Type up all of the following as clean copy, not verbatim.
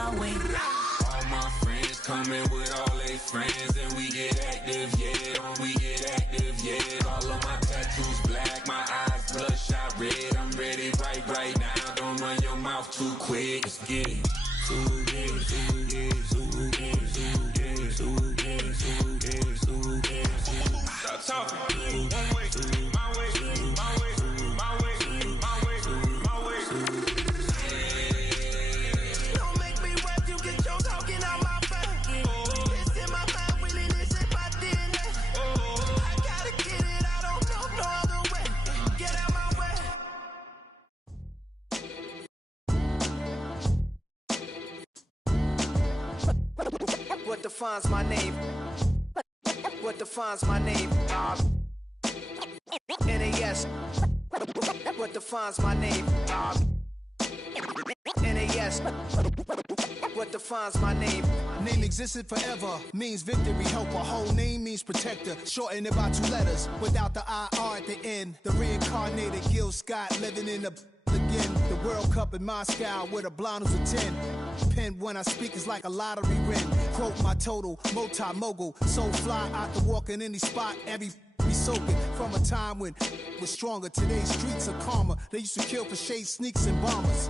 my way. All my friends coming with all their friends, and we get active, yeah. We get active, yeah. All of my tattoos black, my eyes bloodshot red. I'm ready right now. Don't run your mouth too quick. Let's get it. Stop talking. One way, my way, my way, my way, my way, my way. Don't make me rap, you get your talking out my face. It's in my mind, really, this in my DNA. I gotta get it, I don't know no other way. Get out my way. What defines my name? What defines my name? NAS. What defines my name? NAS. What defines my name? Name existed forever, means victory, helper. Whole name means protector, shortened it by 2 letters. Without the IR at the end, the reincarnated Gil Scott living in the again. The World Cup in Moscow with a blonde who's a 10. Pen when I speak is like a lottery win. Quote my total, multi-mogul. So fly out to walk in any spot, every be soaking. From a time when was stronger. Today's streets are calmer. They used to kill for shade sneaks and bombers.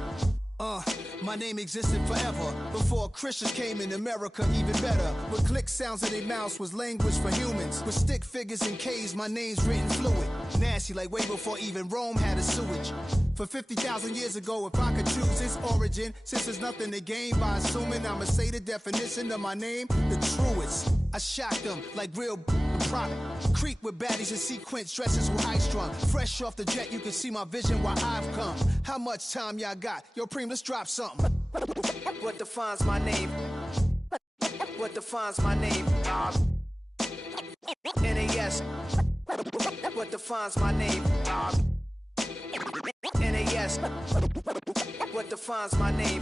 My name existed forever. Before Christians came in America, even better. With click sounds in their mouths was language for humans. With stick figures and K's, my name's written fluid. Nasty like way before even Rome had a sewage. For 50,000 years ago, if I could choose its origin, since there's nothing to gain by assuming, I'ma say the definition of my name, the truest. I shocked them like real product. Creep with baddies in sequence, dresses with high strung. Fresh off the jet, you can see my vision where I've come. How much time y'all got? Yo, Preem, let's drop something. What defines my name? What defines my name? NAS. What defines my name? NAS. What defines my name?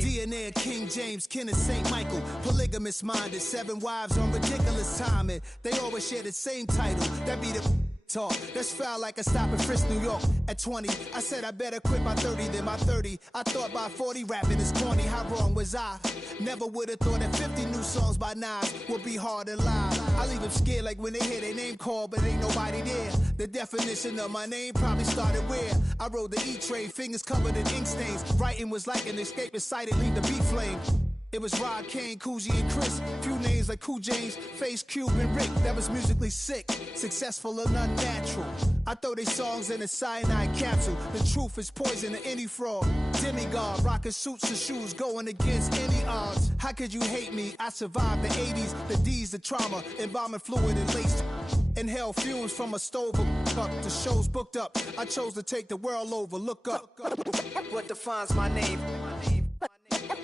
DNA of King James, kin of St. Michael. Polygamous minded, 7 wives on ridiculous timing. They always share the same title. That be the talk. That's foul like a stop in Frisk, New York. At 20, I said I better quit by 30 than by 30. I thought by 40 rapping is corny. How wrong was I? Never would have thought that 50 new songs by Nas would be hard to live. I leave them scared like when they hear their name called, but ain't nobody there. The definition of my name probably started where I rode the E-Trade, fingers covered in ink stains. Writing was like an escape excited, leave the beat flame. It was Rod, Kane, Coogee, and Chris. Few names like Cool James, Face, Cube, and Rick. That was musically sick, successful and unnatural. I throw they songs in a cyanide capsule. The truth is poison to any fraud. Demigod, rocking suits and shoes, going against any odds. How could you hate me? I survived the 80s, the D's, the trauma, embalming fluid and laced. Inhale fumes from a stove up. The show's booked up. I chose to take the world over. Look up. What defines my name?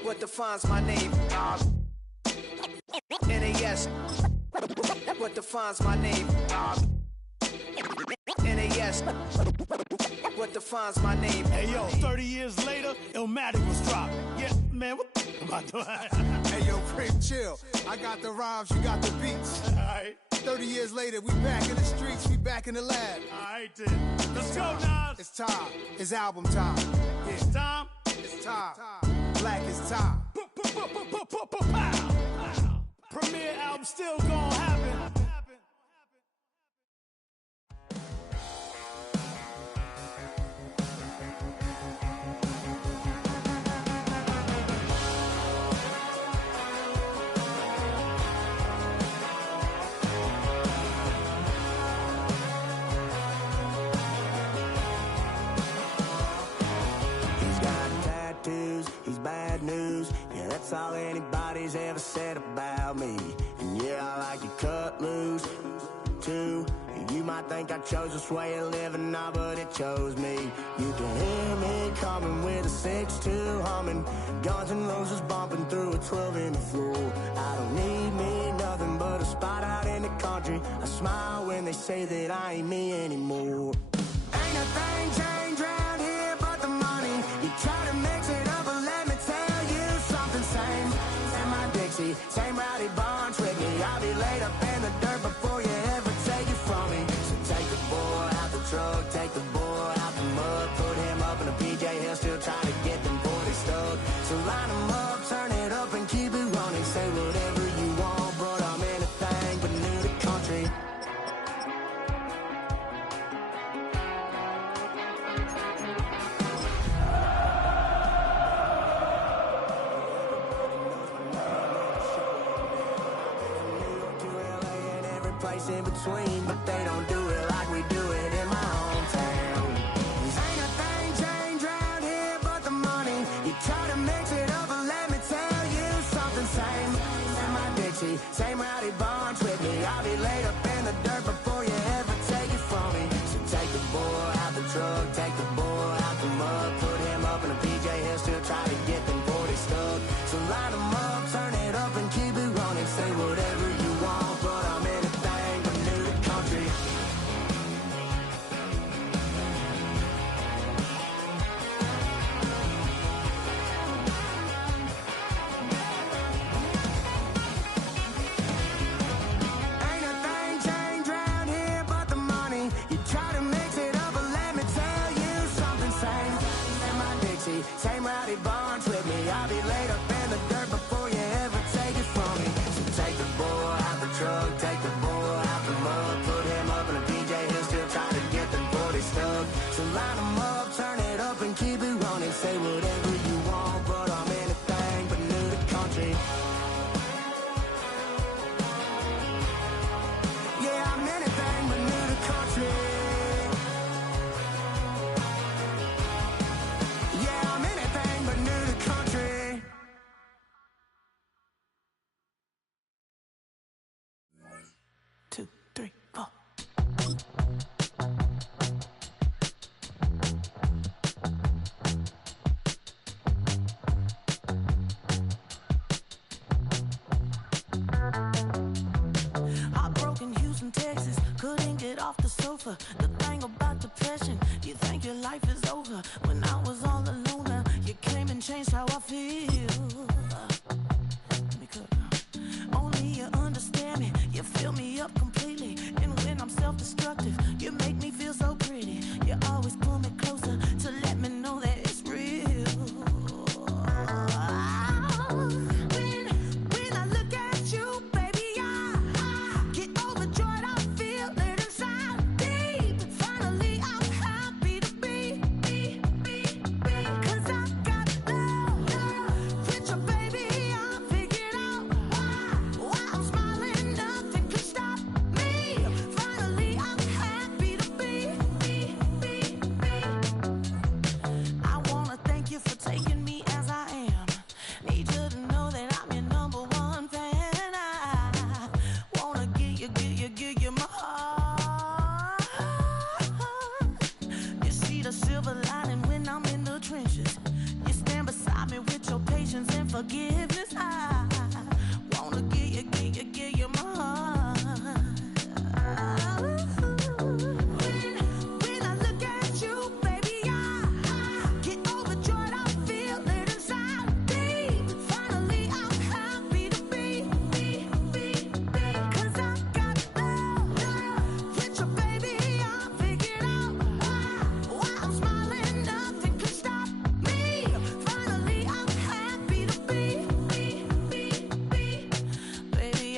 What defines my name? NAS. What defines my name? NAS. What defines my name? Hey yo, 30 years later, Illmatic was dropped. Yeah, man, what the am I doing? Hey yo, Preem, chill. I got the rhymes, you got the beats. Alright. 30 years later, we back in the streets, we back in the lab. Alright then. Let's go, Nas. It's time. It's album time. Yeah. It's time. It's time. Black is time. Premiere album still gonna happen. He's bad news, yeah, that's all anybody's ever said about me. And yeah, I like to cut loose, too. You might think I chose this way of living now, but it chose me. You can hear me coming with a 6-2 humming, Guns N' Roses bumping through a 12 in the floor. I don't need me nothing but a spot out in the country. I smile when they say that I ain't me anymore. Ain't a thing changed round here but the money. You try to mix it up, but let me tell you something. Same same rowdy barn trick me. I'll be laid up in the dirt before you ever take it from me. So take the boy out the truck, take the boy out the mud, put him up in a PJ Hill, still trying to get them 40 stuck. So line them up, turn it up and keep it running. Say whatever you want, but I'm anything but new to country. Place in between, but they don't do it like we do it in my hometown. Ain't a thing changed round here but the money. You try to mix it up and let me tell you something. Same in my Dixie, same rowdy bunch with me. I'll be laid up in the dirt before you ever take it from me. So take the boy out the truck, take the boy out the mud, put him up in a PJ, he'll still try to get them 40 stuck. So line them up, turn it up and keep it running. Say whatever you want, but I'm in it. Same rowdy bunch with me. I'll be laid up in the dirt before you ever take it from me. So take the boy out the truck, take the boy out the mud, put him up in a PJ, he'll still try to get them 40 stuck. So line them up, turn it up and keep it running. Say whatever you want, but I'm anything but new to country. Yeah, I'm anything but new to country. The thing about depression, you think your life is over. When I was all alone, you came and changed how I feel. Let me cook. Only you understand me, you fill me up completely. And when I'm self-destructive, you make me feel so pretty. You always pull me closer to let me know that it's real. When I look at you, baby, I get overjoyed. I feel it inside. Finally, I'm happy to be, 'cause I got love with your baby. I figured out why I'm smiling, nothing can stop me. Finally, I'm happy to be. I wanna thank you for taking me as I am. Need you to know that I'm your number one fan. I wanna give you my heart. You see the silver lining when I'm in the trenches. You stand beside me with your patience and forgiveness. I wanna give you my heart. When I look at you, baby, I get overjoyed. I feel it inside me. Finally, I'm happy to be, 'cause I got love with your baby. I figured out why I'm smiling, nothing can stop me. Finally, I'm happy to be, baby.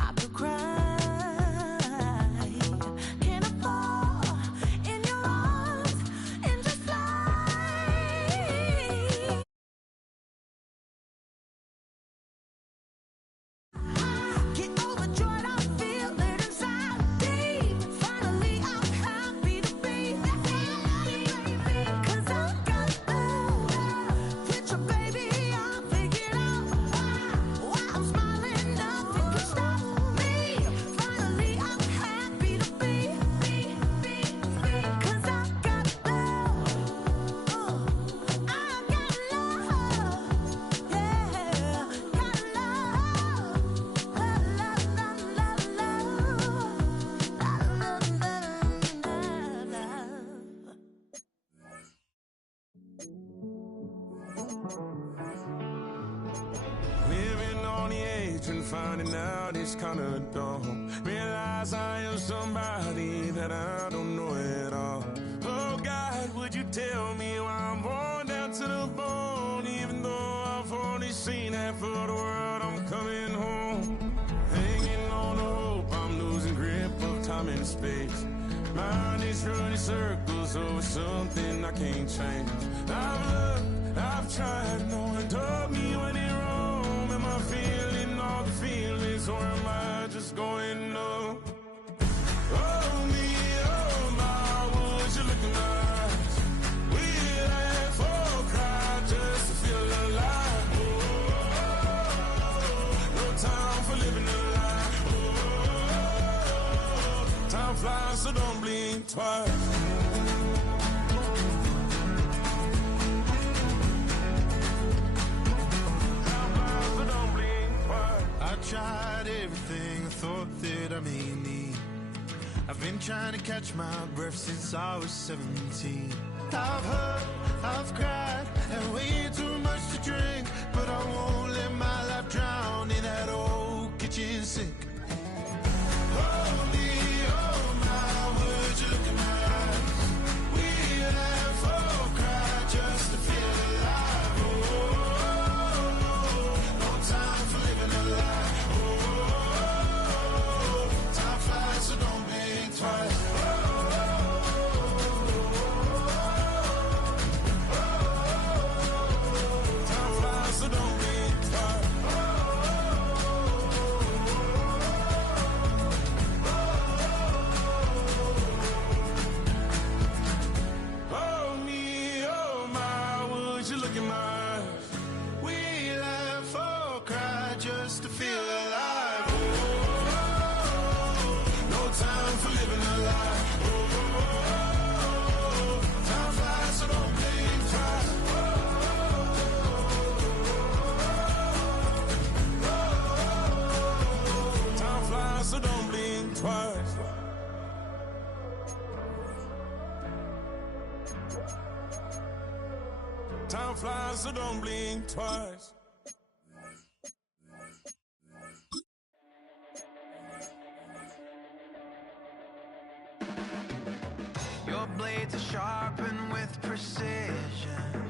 I could cry. Can I fall in your arms and just fly? Get overjoyed, I feel it inside me. Finally, I'm happy to be, 'cause I got love with your baby. I figured out why I'm smiling, nothing can stop me. Finally, I'm happy to be, 'cause I got love. I got love, yeah, got Living on the edge and finding out it's kinda dumb. Realize I am somebody that I don't know at all. Oh God, would you tell me why I'm worn down to the bone? in space. Mind is running circles over something I can't change. I've looked, I've tried, no one told me when it wrong. Am I feeling all the feelings, or am I just going numb? Oh me, oh my, would you look in my eyes? We laugh or cry just to feel alive. No time for living a lie. Time flies, so don't blink twice. Time flies, so don't blink twice. I tried everything I thought that I may need. I've been trying to catch my breath since I was 17. I've hurt, I've cried, and way too much to drink, but I won't let my life drown in that old kitchen sink. Oh me, oh my, would you look in my eyes? We laugh or cry just to feel alive. Oh, no time for living a lie. Oh, time flies, so don't blink twice. Time flies, so don't blink twice. Oh me, oh my, would you look in my eyes? We laugh or cry just to feel alive. No time for living a lie. Time flies, so don't blink twice. Time flies, so don't blink twice. Time flies, so don't blink twice. Your blades are sharpened with precision,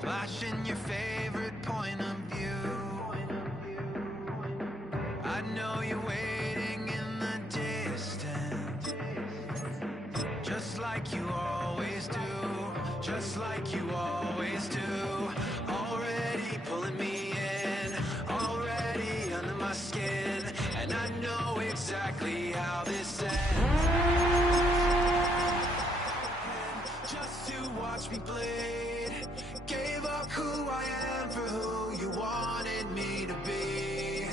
flashing your favorite point of view. I know you're waiting in the distance, just like you always do, just like you always do. Already pulling me in, already under my skin, and I know exactly how this ends. Just to watch me bleed, gave up who I am for who you wanted me to be.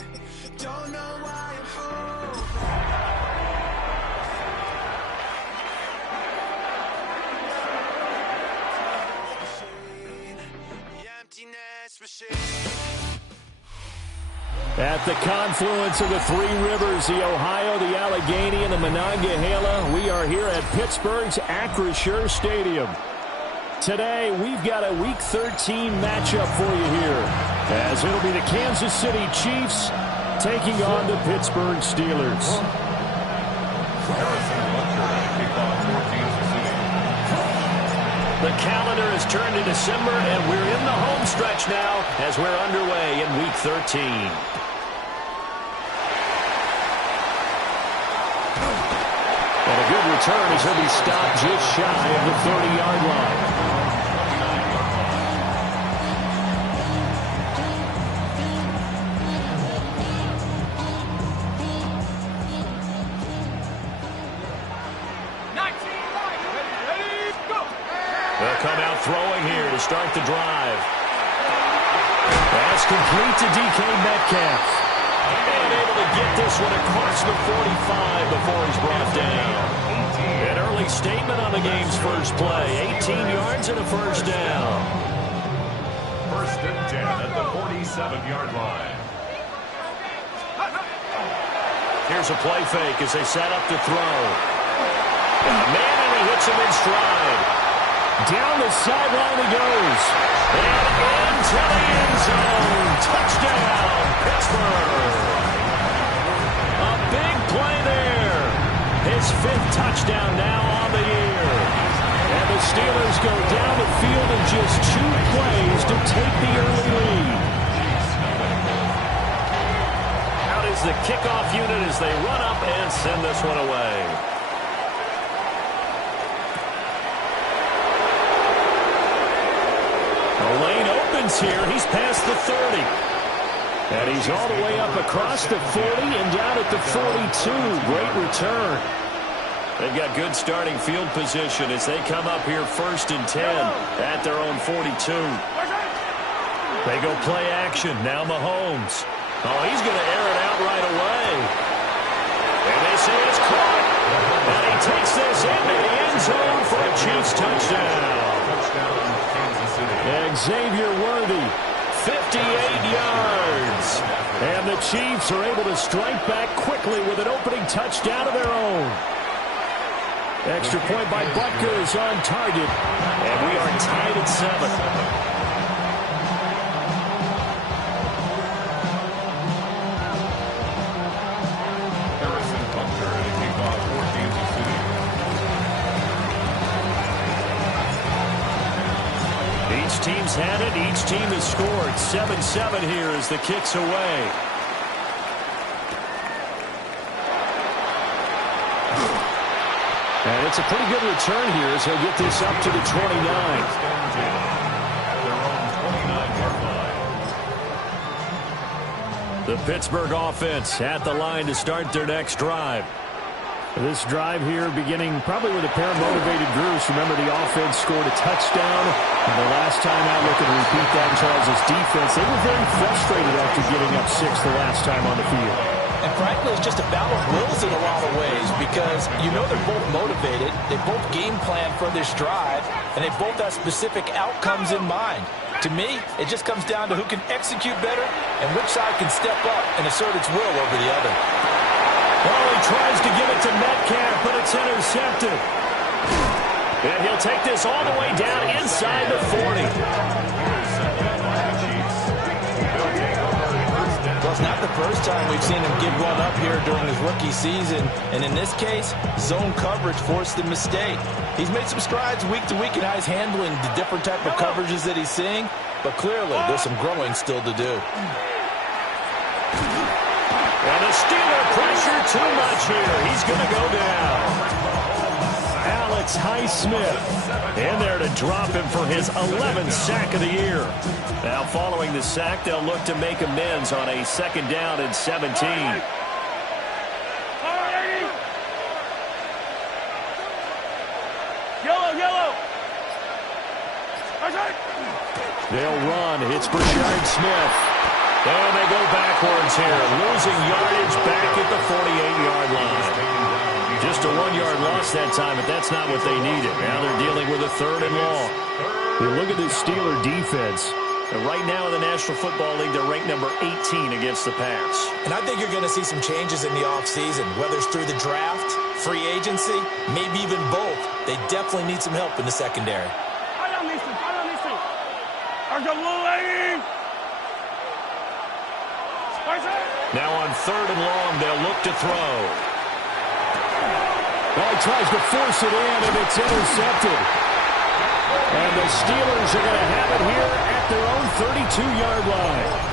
Don't know why I'm home. The emptiness machine. At the confluence of the three rivers, the Ohio, the Allegheny, and the Monongahela, we are here at Pittsburgh's Acrisure Stadium. Today, we've got a Week 13 matchup for you here, as it'll be the Kansas City Chiefs taking on the Pittsburgh Steelers. The calendar has turned to December, and we're in the home stretch now as we're underway in Week 13. And a good return as he'll be stopped just shy of the 30-yard line. They'll come out throwing here to start the drive. That's complete to DK Metcalf. And able to get this one across the 45 before he's brought down. An early statement on the game's first play. 18 yards and a first down. First and 10 at the 47-yard line. Here's a play fake as they set up to throw. Man, and he hits him in stride. Down the sideline he goes. And into the end zone. Touchdown, Pittsburgh. A big play there. His fifth touchdown now on the year. And the Steelers go down the field in just 2 plays to take the early lead. Out is the kickoff unit as they run up and send this one away. The lane opens here. He's past the 30. And he's all the way up across the 40 and down at the 42. Great return. They've got good starting field position as they come up here 1st and 10 at their own 42. They go play action. Now Mahomes. Oh, he's going to air it out right away. And this is caught. And he takes this into the end zone for a Chiefs touchdown. Xavier Worthy, 58 yards. And the Chiefs are able to strike back quickly with an opening touchdown of their own. Extra point by Butker is on target. And we are tied at 7. Each team's had it. Each team has scored. 7-7 here as the kick's away. And it's a pretty good return here as he'll get this up to the 29. The Pittsburgh offense at the line to start their next drive. This drive here beginning probably with a pair of motivated groups. Remember, the offense scored a touchdown. And the last time out, looking to repeat that, Charles' defense, they were very frustrated after getting up 6 the last time on the field. And frankly, it's just a battle of wills in a lot of ways because you know they're both motivated. They both game plan for this drive, and they both have specific outcomes in mind. To me, it just comes down to who can execute better and which side can step up and assert its will over the other. Oh, he tries to give it to Metcalf, but it's intercepted. And he'll take this all the way down inside the 40. Well, it's not the first time we've seen him give one up here during his rookie season. And in this case, zone coverage forced the mistake. He's made some strides week to week in how he's handling the different type of coverages that he's seeing. But clearly, there's some growing still to do. And the Steeler pressure too much here. He's going to go down. Alex Highsmith in there to drop him for his 11th sack of the year. Now following the sack, they'll look to make amends on a 2nd down and 17. Yellow. They'll run. It's Brashard Smith. And they go backwards here, losing yardage back at the 48-yard line. Just a 1-yard loss that time, but that's not what they needed. Now they're dealing with a 3rd and long. You look at this Steeler defense. And right now in the National Football League, they're ranked number 18 against the pass. And I think you're going to see some changes in the offseason, whether it's through the draft, free agency, maybe even both. They definitely need some help in the secondary. Now on 3rd and long, they'll look to throw. Well, he tries to force it in, and it's intercepted. And the Steelers are going to have it here at their own 32-yard line.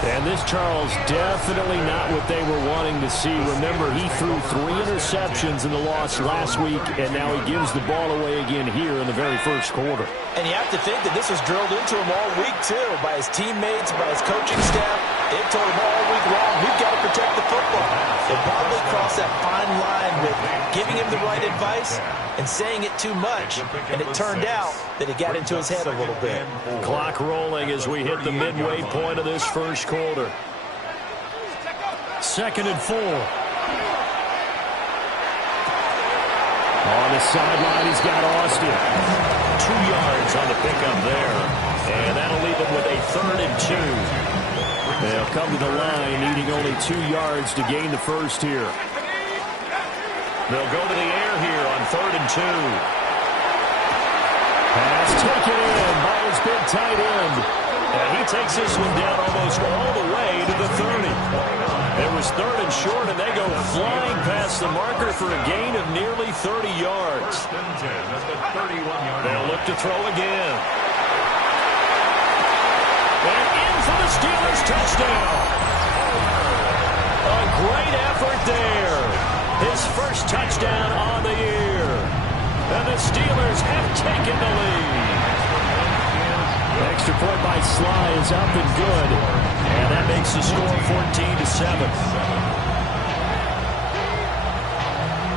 And this, Charles, definitely not what they were wanting to see. Remember, he threw 3 interceptions in the loss last week, and now he gives the ball away again here in the very first quarter. And you have to think that this was drilled into him all week, too, by his teammates, by his coaching staff. They've told him all week long, we've got to protect the football. They probably crossed that fine line with giving him the right advice and saying it too much. And it turned out that it got into his head a little bit. Clock rolling as we hit the midway point of this first quarter. 2nd and 4. On the sideline, he's got Austin. 2 yards on the pickup there. And that'll leave him with a 3rd and 2. They'll come to the line, needing only 2 yards to gain the first here. They'll go to the air here on 3rd and 2. Pass taken in by his big tight end. And he takes this one down almost all the way to the 30. It was 3rd and short, and they go flying past the marker for a gain of nearly 30 yards. They'll look to throw again. And in for the Steelers touchdown. A great effort there. His first touchdown on the year. And the Steelers have taken the lead. Extra point by Sly is up and good. And that makes the score 14-7.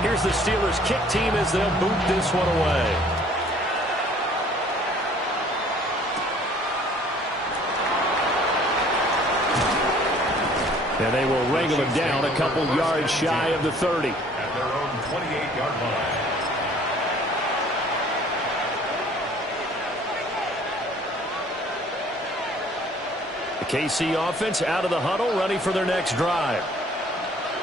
Here's the Steelers kick team as they'll boot this one away. And they will wrangle him down a couple yards shy of the 30. At their own 28-yard line. The KC offense out of the huddle, ready for their next drive.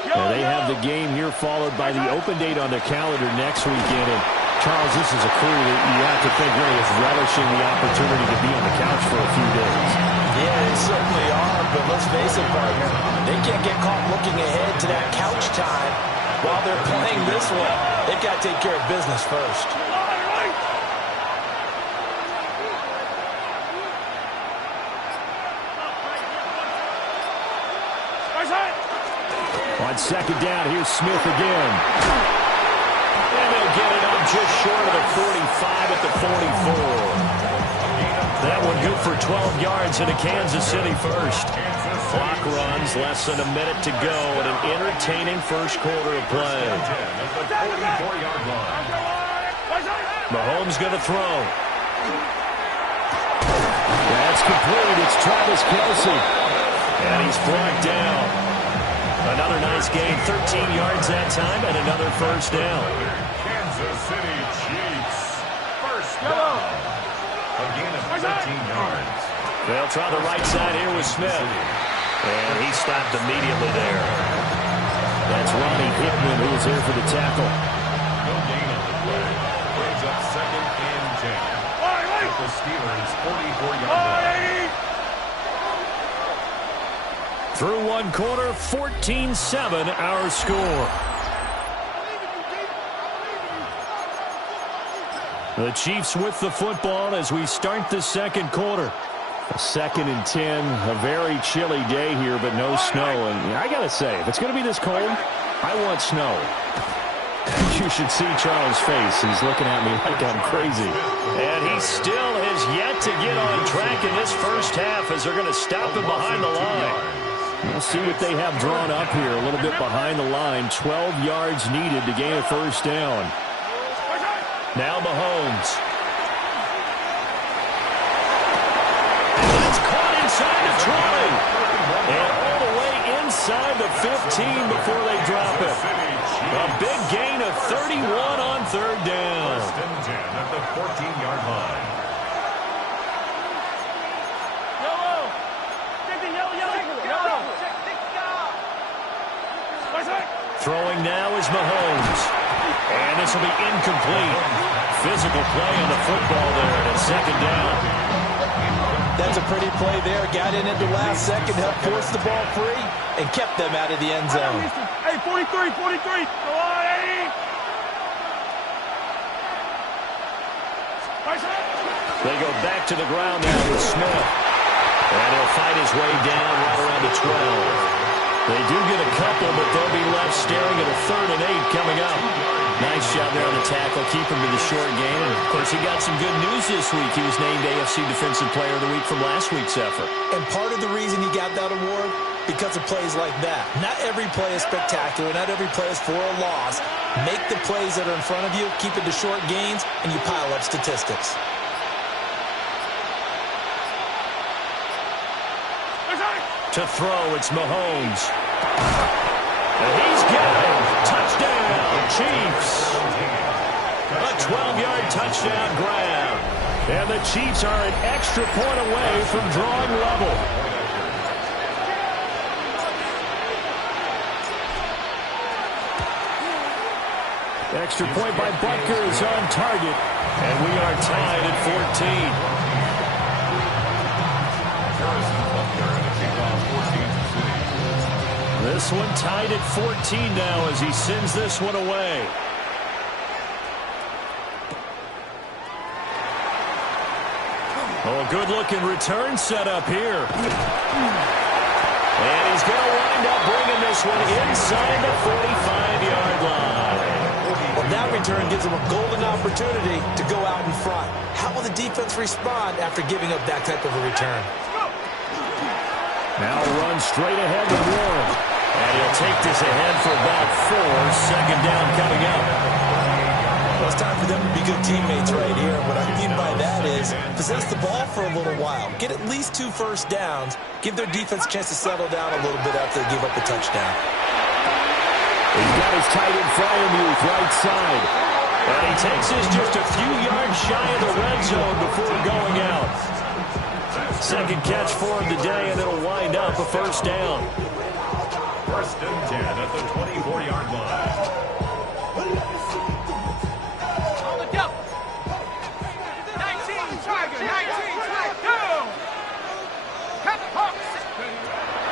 And they have the game here followed by the open date on their calendar next weekend. And Charles, this is a crew that you have to think really is relishing the opportunity to be on the couch for a few days. Yeah, they certainly are, but let's face it, partner. They can't get caught looking ahead to that couch time while they're playing this one. They've got to take care of business first. On second down, here's Smith again. And they'll get it up just short of the 45 at the 44. That one good for 12 yards and a Kansas City first. Clock runs, less than a minute to go, and an entertaining first quarter of play. Mahomes going to throw. That's complete. It's Travis Kelce. And he's brought down. Another nice gain, 13 yards that time, and another first down. Kansas City Chiefs. First down. A gain of 13 yards. They'll try the right side here with Smith. And he stopped immediately there. That's Ronnie Hickman who was there for the tackle. No gain on the play. Brings up second and 10. At the Steelers' 44-yard line. Through one quarter, 14-7 our score. The Chiefs with the football as we start the second quarter. A 2nd and 10, a very chilly day here, but no snow. And I got to say, if it's going to be this cold, I want snow. You should see Charles' face. He's looking at me like I'm crazy. And he still has yet to get on track in this first half as they're going to stop him behind the line. We'll see what they have drawn up here. A little bit behind the line. 12 yards needed to gain a first down. Now Mahomes. And that's caught inside the 20. And all the way inside the 15 before they drop it. A big gain of 31 on third down. First and 10 at the 14-yard line. Throwing now is Mahomes. And this will be incomplete. Physical play on the football there at a second down. That's a pretty play there. Got in at the last second, helped force the ball free, and kept them out of the end zone. Hey, 43. Go on, Eddie. They go back to the ground now with Smith. And he'll fight his way down right around the 12. They do get a couple, but they'll be left staring at a 3rd and 8 coming up. Nice job there on the tackle, keep him to the short game. And, of course, he got some good news this week. He was named AFC Defensive Player of the Week from last week's effort. And part of the reason he got that award, because of plays like that. Not every play is spectacular. Not every play is for a loss. Make the plays that are in front of you, keep it to short gains, and you pile up statistics. To throw, it's Mahomes. And he's got it. Touchdown, Chiefs. A 12-yard touchdown grab. And the Chiefs are an extra point away from drawing level. Extra point by Butker is on target. And we are tied at 14. This one tied at 14 now as he sends this one away. Oh, good-looking return set up here. And he's going to wind up bringing this one inside the 45-yard line. Well, that return gives them a golden opportunity to go out in front. How will the defense respond after giving up that type of a return? Now run straight ahead to Warren. And he'll take this ahead for about 4. Second down coming up. Well, it's time for them to be good teammates right here. What I mean by that is possess the ball for a little while. Get at least 2 first downs. Give their defense a chance to settle down a little bit after they give up a touchdown. He's got his tight end Freiermuth right side. And he takes this just a few yards shy of the red zone before going out. Second catch for him today, and it'll wind up a first down. First and 10 at the 24-yard line.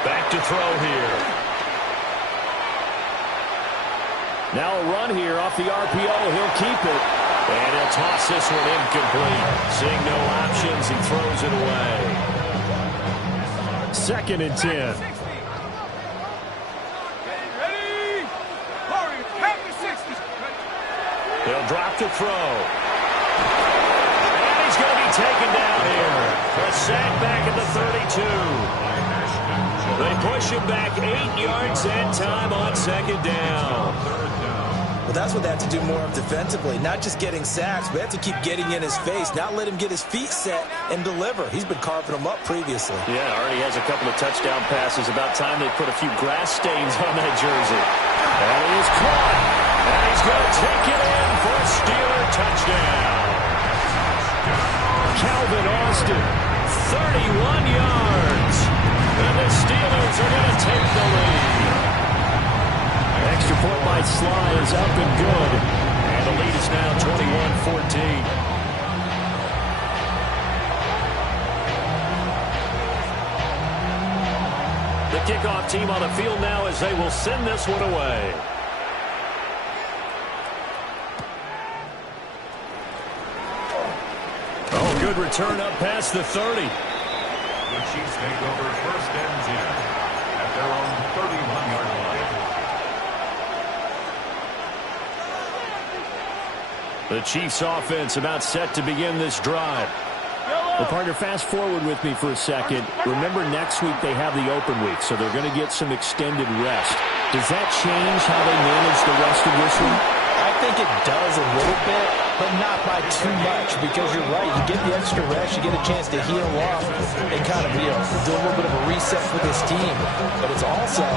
Back to throw here. Now a run here off the RPO. He'll keep it. And he'll toss this one incomplete. Seeing no options, he throws it away. Second and 10. They'll drop to throw. And he's going to be taken down here. A sack back at the 32. They push him back 8 yards and time on second down. Well, that's what they have to do more of defensively. Not just getting sacks, but they have to keep getting in his face. Not let him get his feet set and deliver. He's been carving them up previously. Yeah, already has a couple of touchdown passes. About time they put a few grass stains on that jersey. And he is caught. And he's going to take it in for a Steeler touchdown. Calvin Austin, 31 yards. And the Steelers are going to take the lead. Extra point by Sly is up and good. And the lead is now 21-14. The kickoff team on the field now as they will send this one away. Oh, good return up past the 30. The Chiefs take over first and 10 at their own 31-yard line. The Chiefs offense about set to begin this drive. Well, partner, fast forward with me for a second. Remember, next week they have the open week, so they're going to get some extended rest. Does that change how they manage the rest of this week? I think it does a little bit, but not by too much, because you're right. You get the extra rest, you get a chance to heal up and kind of, do a little bit of a reset for this team. But it's also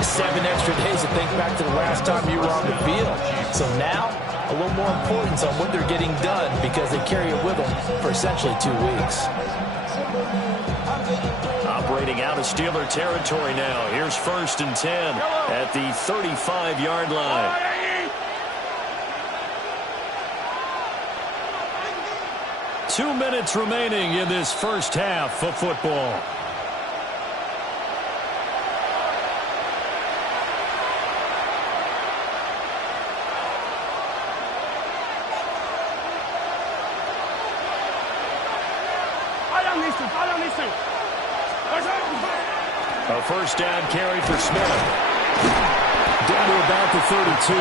7 extra days to think back to the last time you were on the field. So now, a little more importance on what they're getting done because they carry it with them for essentially 2 weeks. Operating out of Steeler territory now. Here's first and 10 at the 35-yard line. 2 minutes remaining in this first half of football. A first down carry for Smith. Down to about the 32.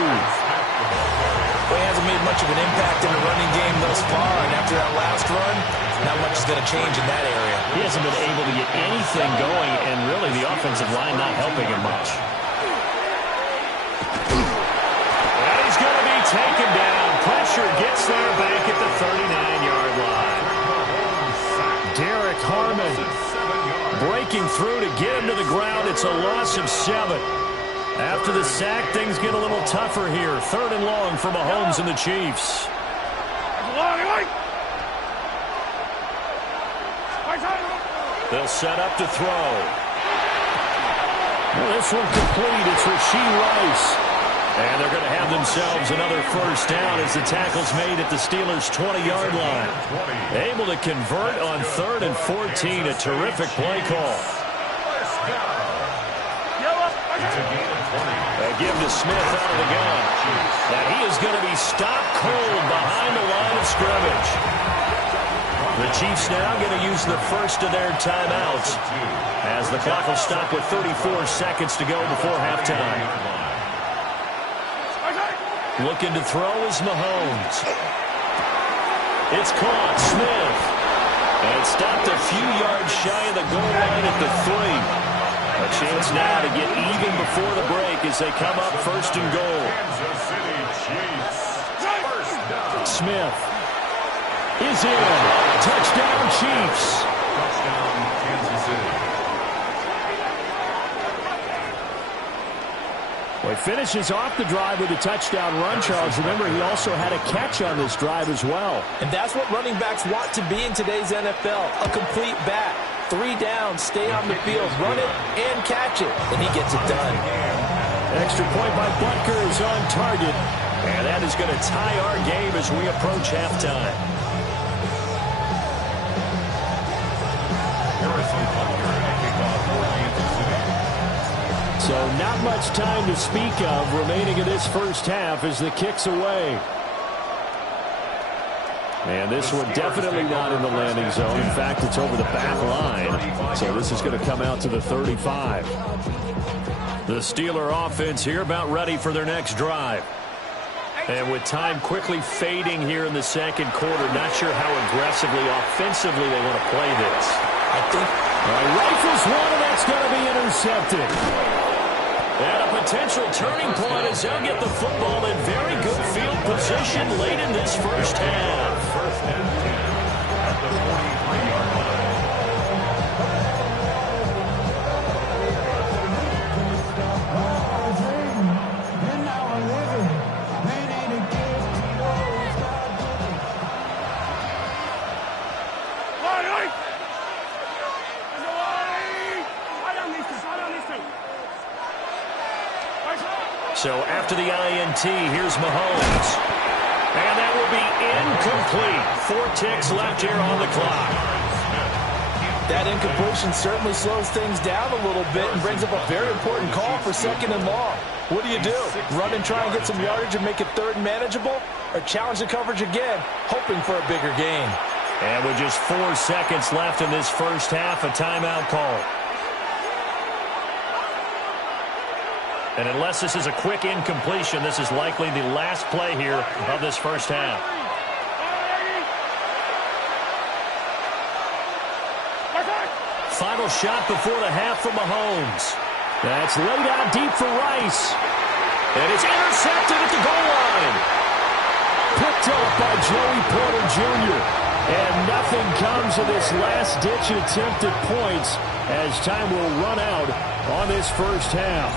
Well, he hasn't made much of an impact in the running game thus far, and after that last run, not much is going to change in that area. He hasn't been able to get anything going, and really the offensive line not helping him much. And he's going to be taken down. Pressure gets there back at the 39-yard line. Derek Harmon breaking through to get him to the ground. It's a loss of 7. After the sack, things get a little tougher here. Third and long for Mahomes and the Chiefs. They'll set up to throw. Well, this one complete. It's Rashee Rice. And they're going to have themselves another first down as the tackle's made at the Steelers' 20-yard line. Able to convert on 3rd and 14. A terrific play call. A give to Smith out of the gun. Now he is going to be stopped cold behind the line of scrimmage. The Chiefs now going to use the first of their timeouts as the clock will stop with 34 seconds to go before halftime. Looking to throw is Mahomes. It's caught. Smith. And stopped a few yards shy of the goal line at the 3. A chance now to get even before the break as they come up first and goal. Smith is in. Touchdown, Chiefs. Touchdown, Kansas City. Well, he finishes off the drive with a touchdown run, Charles. Remember, he also had a catch on this drive as well. And that's what running backs want to be in today's NFL, a complete back. 3 down, stay on the field, run it, and catch it. And he gets it done. Extra point by Butker is on target. And that is going to tie our game as we approach halftime. Harrison Butker and a kickoff for Kansas City. So not much time to speak of remaining in this first half as the kick's away. And this one definitely not in the landing zone. In fact, it's over the back line. So this is going to come out to the 35. The Steeler offense here about ready for their next drive. And with time quickly fading here in the second quarter, not sure how aggressively, offensively they want to play this. I think rifles one, and that's going to be intercepted. And a potential turning point as they'll get the football in very good field position late in this first half. First and 10 at the 43-yard line. So after the INT, here's Mahomes. And that will be incomplete. 4 ticks left here on the clock. that incompletion certainly slows things down a little bit and brings up a very important call for 2nd and long. What do? Run and try and get some yardage and make it 3rd and manageable? Or challenge the coverage again, hoping for a bigger gain? And with just 4 seconds left in this first half, a timeout call. And unless this is a quick incompletion, this is likely the last play here of this first half. Final shot before the half for Mahomes. That's laid out deep for Rice. And it's intercepted at the goal line. Picked up by Joey Porter Jr. And nothing comes of this last-ditch attempt at points as time will run out on this first half.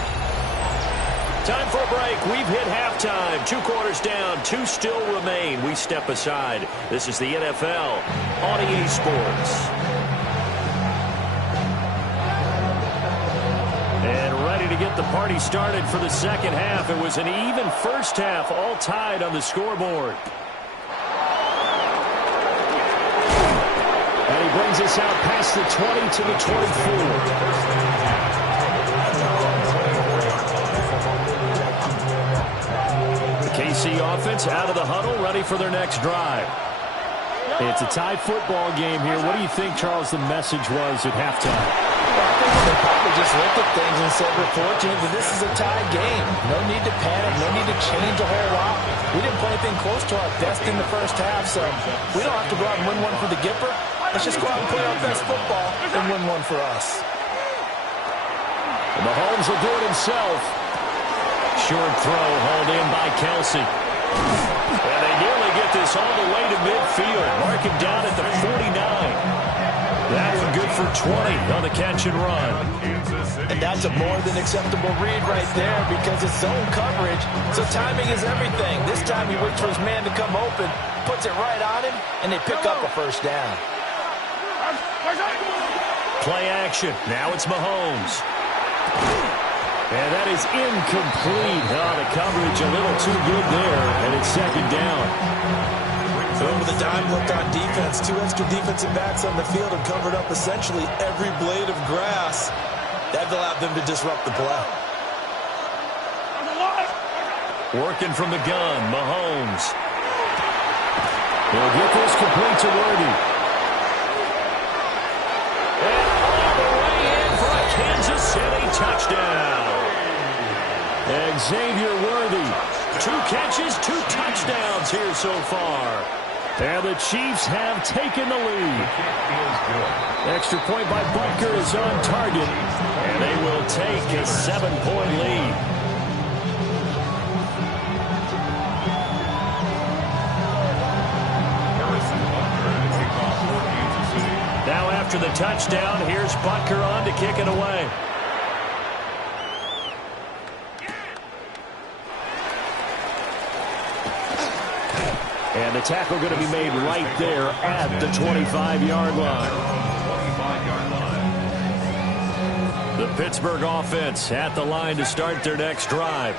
Time for a break. We've hit halftime. 2 quarters down. 2 still remain. We step aside. This is the NFL on EA Sports. And ready to get the party started for the second half. It was an even first half, all tied on the scoreboard. And he brings us out past the 20 to the 24. KC offense out of the huddle, ready for their next drive. It's a tied football game here. What do you think, Charles, the message was at halftime? Well, I think they probably just looked at things and said, we're fortunate that this is a tied game. No need to panic, no need to change a whole lot. We didn't play anything close to our best in the first half, so we don't have to go out and win one for the Gipper. Let's just go out and play our best football and win one for us. And Mahomes will do it himself. Short throw hauled in by Kelsey. And they nearly get this all the way to midfield. Mark him down at the 49. That one good for 20 on the catch and run. And that's a more than acceptable read right there because it's zone coverage, so timing is everything. This time he waits for his man to come open, puts it right on him, and they pick up a first down. Play action. Now it's Mahomes. And that is incomplete. Oh, the coverage a little too good there, and it's 2nd down. Over the dime look on defense. 2 extra defensive backs on the field and covered up essentially every blade of grass. That allowed them to disrupt the play. Working from the gun, Mahomes. He'll get this complete to Worthy. touchdown. Xavier Worthy, 2 catches, 2 touchdowns here so far. And the Chiefs have taken the lead. Extra point by Butker is on target, and they will take a 7-point lead. Now after the touchdown, here's Butker on to kick it away. And the tackle going to be made right there at the 25-yard line. The Pittsburgh offense at the line to start their next drive.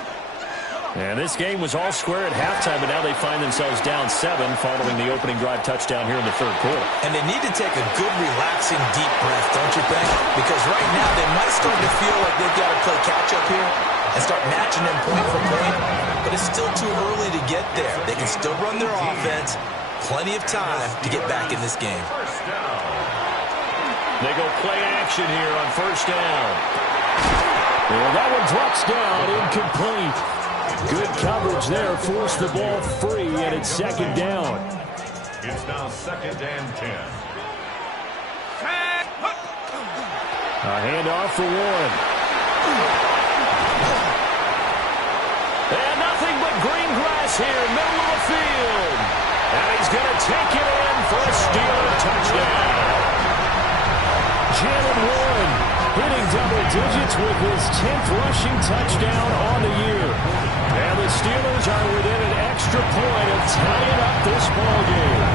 And this game was all square at halftime, but now they find themselves down 7 following the opening drive touchdown here in the third quarter. And they need to take a good, relaxing, deep breath, don't you think? Because right now they might start to feel like they've got to play catch-up here and start matching them point for point. But it's still too early to get there. They can still run their offense. Plenty of time to get back in this game. They go play action here on first down. Well, that one drops down, incomplete. Good coverage there, forced the ball free, and it's second down. It's now 2nd and 10. A handoff for Warren. And nothing but green grass here, middle of the field. And he's going to take it in for a Steeler touchdown. Jaylen Warren hitting double digits with his 10th rushing touchdown on the year. And the Steelers are within an extra point of tying up this ballgame.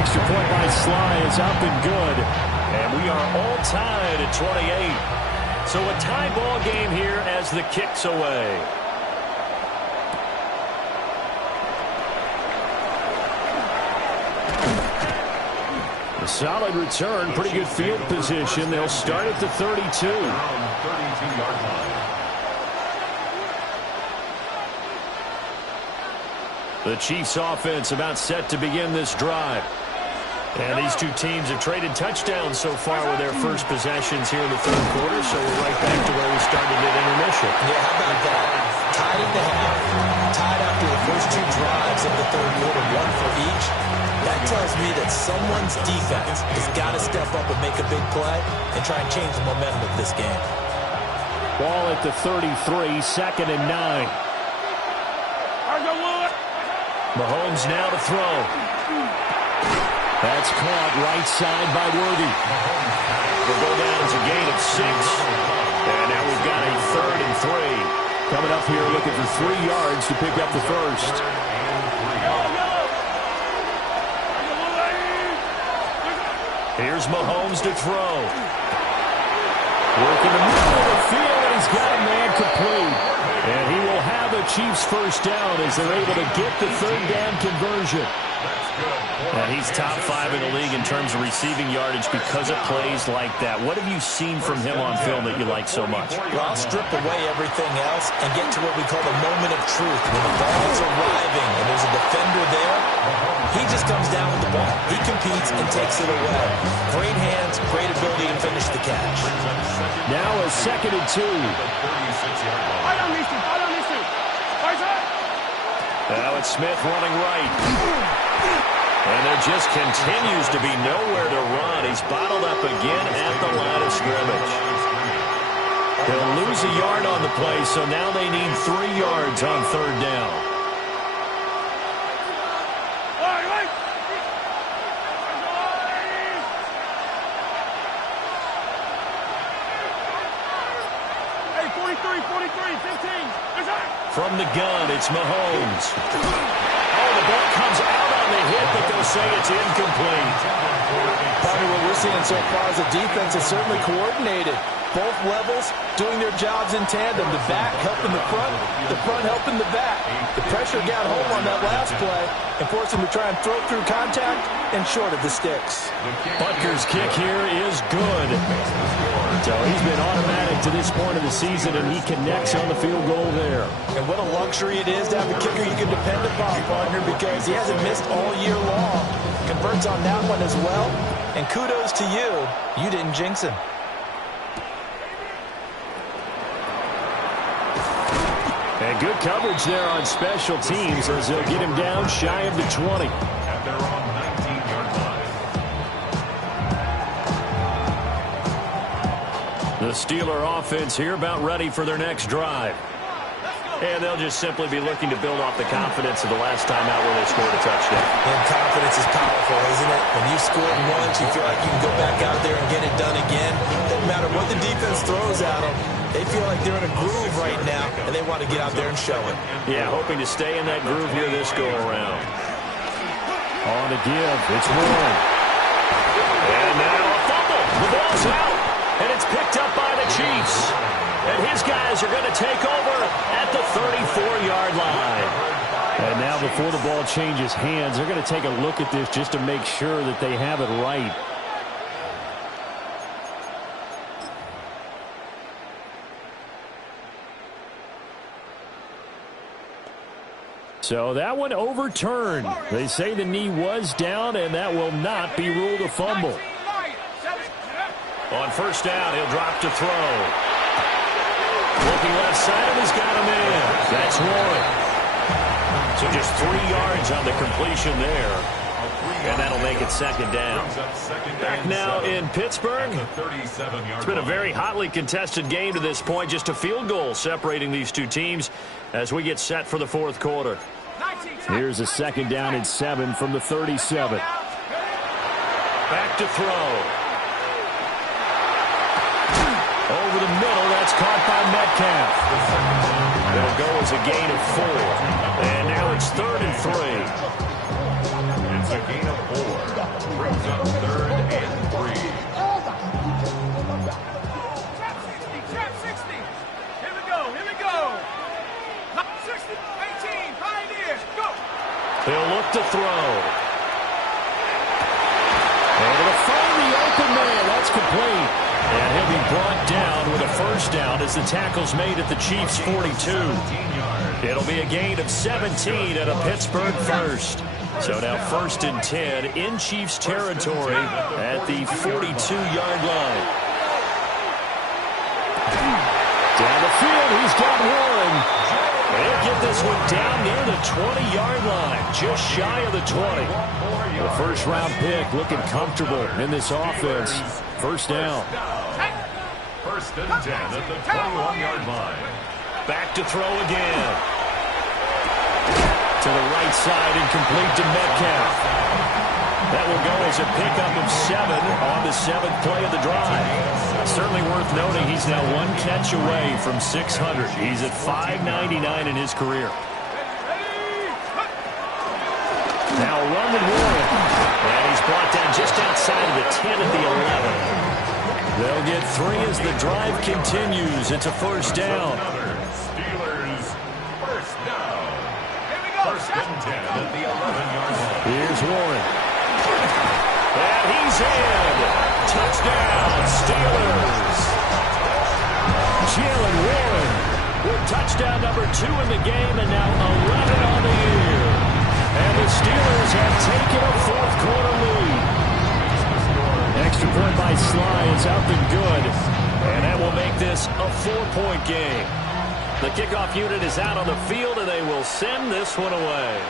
Extra point by Sly is up and good. And we are all tied at 28. So a tie ball game here as the kick's away. A solid return, pretty good field position. They'll start at the 32. 32-yard line. The Chiefs offense about set to begin this drive. And these two teams have traded touchdowns so far with their first possessions here in the third quarter, so we're right back to where we started at intermission. Yeah, how about that? Tied at the half, tied after the first 2 drives of the third quarter, 1 for each. That tells me that someone's defense has got to step up and make a big play and try and change the momentum of this game. Ball at the 33, 2nd and 9. Mahomes now to throw. That's caught right side by Worthy. We'll go down as a gain of 6. And now we've got a 3rd and 3. Coming up here looking for 3 yards to pick up the first. Here's Mahomes to throw. Working the middle of the field, and he's got a man complete. And he will have a Chiefs first down as they're able to get the 3rd down conversion. And he's top 5 in the league in terms of receiving yardage because of plays like that. What have you seen from him on film that you like so much? Well, I'll strip away everything else and get to what we call the moment of truth. When the ball is arriving and there's a defender there, he just comes down with the ball. He competes and takes it away. Great hands, great ability to finish the catch. Now a 2nd and 2. Now it's Smith running right. And there just continues to be nowhere to run. He's bottled up again at the line of scrimmage. They'll lose a yard on the play, so now they need 3 yards on 3rd down. From the gun, it's Mahomes. Oh, the ball comes out on the hit, but they'll say it's incomplete. Probably what we're seeing so far is the defense is certainly coordinated. Both levels doing their jobs in tandem. The back helping the front helping the back. The pressure got home on that last play and forced him to try and throw through contact and short of the sticks. Butker's kick here is good. So he's been automatic to this point of the season, and he connects on the field goal there. And what a luxury it is to have a kicker you can depend upon, partner, because he hasn't missed all year long. Converts on that one as well. And kudos to you. You didn't jinx him. And good coverage there on special teams as they'll get him down shy of the 20. At their own 19-yard line. The Steeler offense here about ready for their next drive. And they'll just simply be looking to build off the confidence of the last time out where they scored a touchdown. And confidence is powerful, isn't it? When you've scored once, you feel like you can go back out there and get it done again. Doesn't matter what the defense throws at them. They feel like they're in a groove right now, and they want to get out there and show it. Yeah, hoping to stay in that groove here this go-around. On to give. It's Warren. And now a fumble. The ball's out. And it's picked up by the Chiefs. And his guys are going to take over at the 34-yard line. And now before the ball changes hands, they're going to take a look at this just to make sure that they have it right. So that one overturned. They say the knee was down, and that will not be ruled a fumble. On first down, he'll drop to throw. Looking left side, and he's got him in. That's Warren. So just 3 yards on the completion there. And that'll make it second down. Back now in Pittsburgh. It's been a very hotly contested game to this point. Just a field goal separating these two teams as we get set for the fourth quarter. Here's a second down and 7 from the 37. Back to throw. Over the middle, that's caught by Metcalf. It'll go as a gain of 4. And now it's 3rd and 3. It's a gain of 4. Brings up 3rd and 3. Trap 60. Here we go. 60, 18, Pioneers, go. He'll look to throw. Able to find the open man. That's complete. And he'll be brought down with a first down as the tackle's made at the Chiefs' 42. It'll be a gain of 17 at a Pittsburgh first. So now 1st and 10 in Chiefs territory at the 42-yard line. Down the field, he's got Warren. They'll get this one down near the 20-yard line, just shy of the 20. The first-round pick looking comfortable in this offense. First down. 1st and 10 at the 21-yard line. Back to throw again. To the right side and complete to Metcalf. That will go as a pickup of 7 on the 7th play of the drive. Certainly worth noting he's now 1 catch away from 600. He's at 599 in his career. Now a run with Warren. And he's brought down just outside of the 10 at the 11. They'll get 3 as the drive continues. It's a first down. Steelers first down. 1st and 10 at the 11-yard line. Here's Warren. And he's in. Touchdown, Steelers. Jalen Warren with touchdown number 2 in the game and now 11 on the year. And the Steelers have taken a fourth quarter lead. Extra point by Sly is up and good. And that will make this a 4-point game. The kickoff unit is out on the field, and they will send this one away.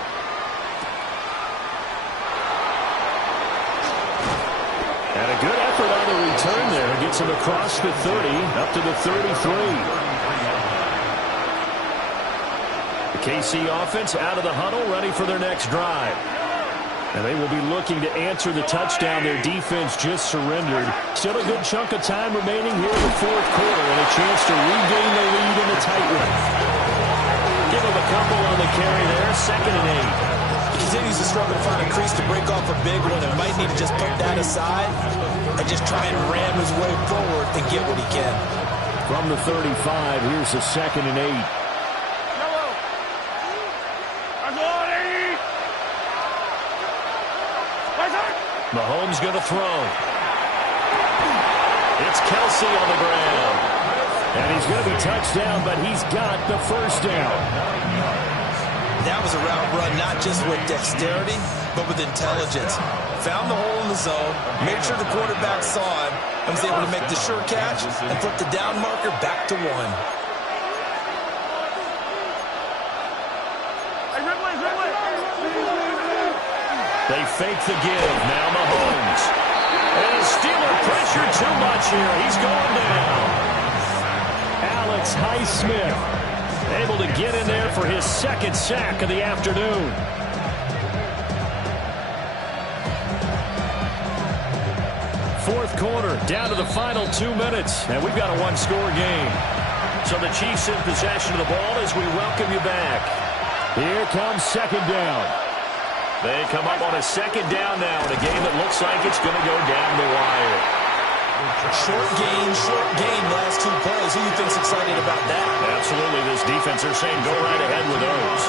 And a good effort on the return there. Gets him across the 30, up to the 33. The KC offense out of the huddle, ready for their next drive. And they will be looking to answer the touchdown their defense just surrendered. Still a good chunk of time remaining here in the fourth quarter and a chance to regain the lead in a tight one. Give him a couple on the carry there, 2nd and 8. He continues to struggle to find a crease to break off a big one and might need to just put that aside and just try and ram his way forward and get what he can. From the 35, here's a 2nd and 8. Mahomes going to throw. It's Kelsey on the ground. And he's going to be touched down, but he's got the first down. That was a route run not just with dexterity, but with intelligence. Found the hole in the zone, made sure the quarterback saw him, and was able to make the sure catch and put the down marker back to 1. fake the give. Now Mahomes. And Steeler pressure too much here. He's going down. Alex Highsmith able to get in there for his second sack of the afternoon. Fourth quarter, down to the final 2 minutes, and we've got a one-score game. So the Chiefs in possession of the ball as we welcome you back. Here comes second down. They come up on a second down now in a game that looks like it's going to go down the wire. Short game, last 2 plays. Who do you think's excited about that? Absolutely. This defense, they're saying go right ahead with those.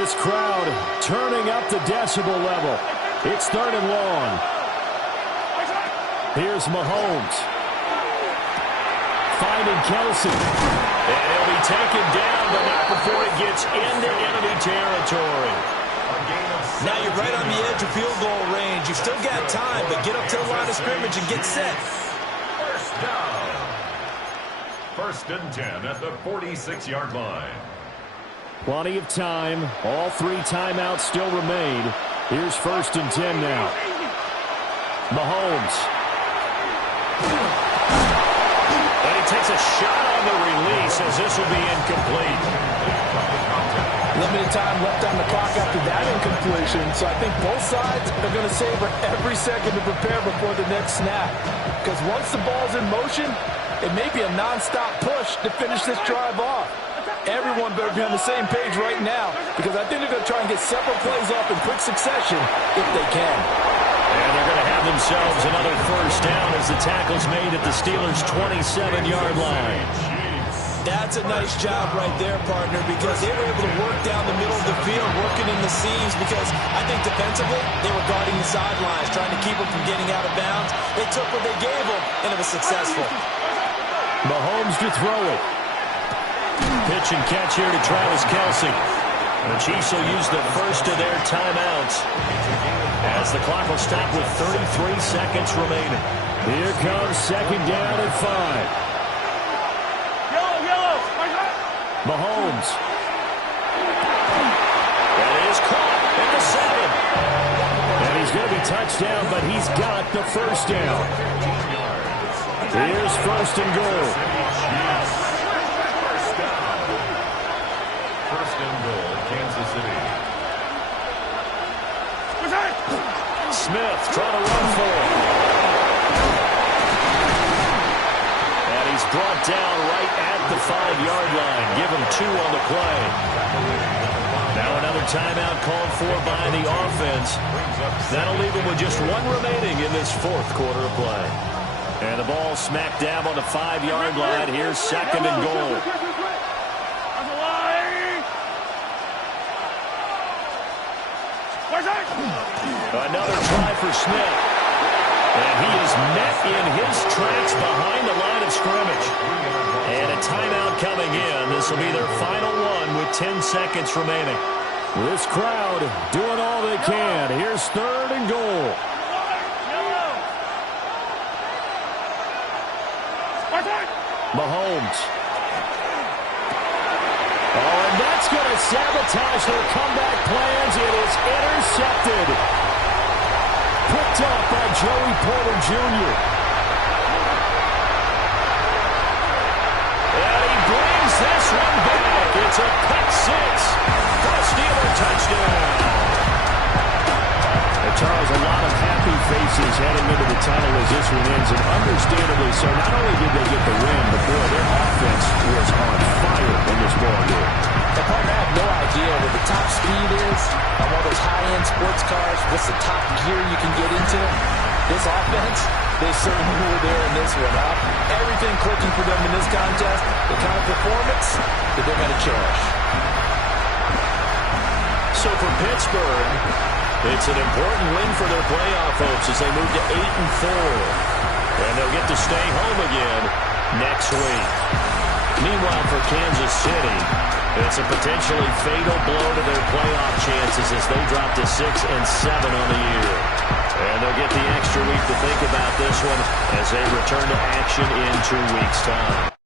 This crowd turning up the decibel level. It's third and long. Here's Mahomes. Finding Kelsey. And he'll be taken down, but not before it gets into enemy territory. Now you're right on the edge of field goal range. You've still got time, but get up to the line of scrimmage and get set. First down. 1st and 10 at the 46-yard line. Plenty of time. All 3 timeouts still remain. Here's 1st and 10 now. Mahomes. And he takes a shot on the release as this will be incomplete. Limited time left on the clock after that incompletion, so I think both sides are going to savor every second to prepare before the next snap. Because once the ball's in motion, it may be a non-stop push to finish this drive off. Everyone better be on the same page right now because I think they're going to try and get several plays off in quick succession if they can. And they're going to have themselves another first down as the tackle's made at the Steelers' 27-yard line. That's a nice job right there, partner, because they were able to work down the middle of the field, working in the seams, because I think defensively they were guarding the sidelines, trying to keep them from getting out of bounds. They took what they gave them, and it was successful. Mahomes to throw it. Pitch and catch here to Travis Kelsey. The Chiefs will use the first of their timeouts as the clock will stop with 33 seconds remaining. Here comes second down and 5. Mahomes. That is caught at the 7. And he's going to be touched down, but he's got the first down. Here's 1st and goal. Kansas City. Smith trying to run for it. And he's brought down right at the 5-yard line. Give him 2 on the play. Now another timeout called for by the offense. That'll leave him with just 1 remaining in this 4th quarter of play. And the ball smack dab on the 5-yard line. Here's 2nd and goal. Another try for Smith. And he is met in his tracks behind the line of scrimmage. And a timeout coming in. This will be their final one with 10 seconds remaining. This crowd doing all they can. Here's 3rd and goal. Mahomes. Oh, and that's going to sabotage their comeback plans. It is intercepted. Picked up by Joey Porter Jr. And he brings this one back. It's a pick 6 for a Steeler touchdown. And Charles, a lot of happy faces heading into the tunnel as this one ends, and understandably so. Not only did they get the win, but boy, their offense was on fire in this ball game. The partner, I have no idea what the top speed is on one of those high-end sports cars. What's the top gear you can get into? This offense, they certainly were there in this one, huh? Everything clicking for them in this contest, the kind of performance that they're going to cherish. So for Pittsburgh, it's an important win for their playoff hopes as they move to 8-4. And they'll get to stay home again next week. Meanwhile, for Kansas City, it's a potentially fatal blow to their playoff chances as they drop to 6-7 on the year. And they'll get the extra week to think about this one as they return to action in 2 weeks' time.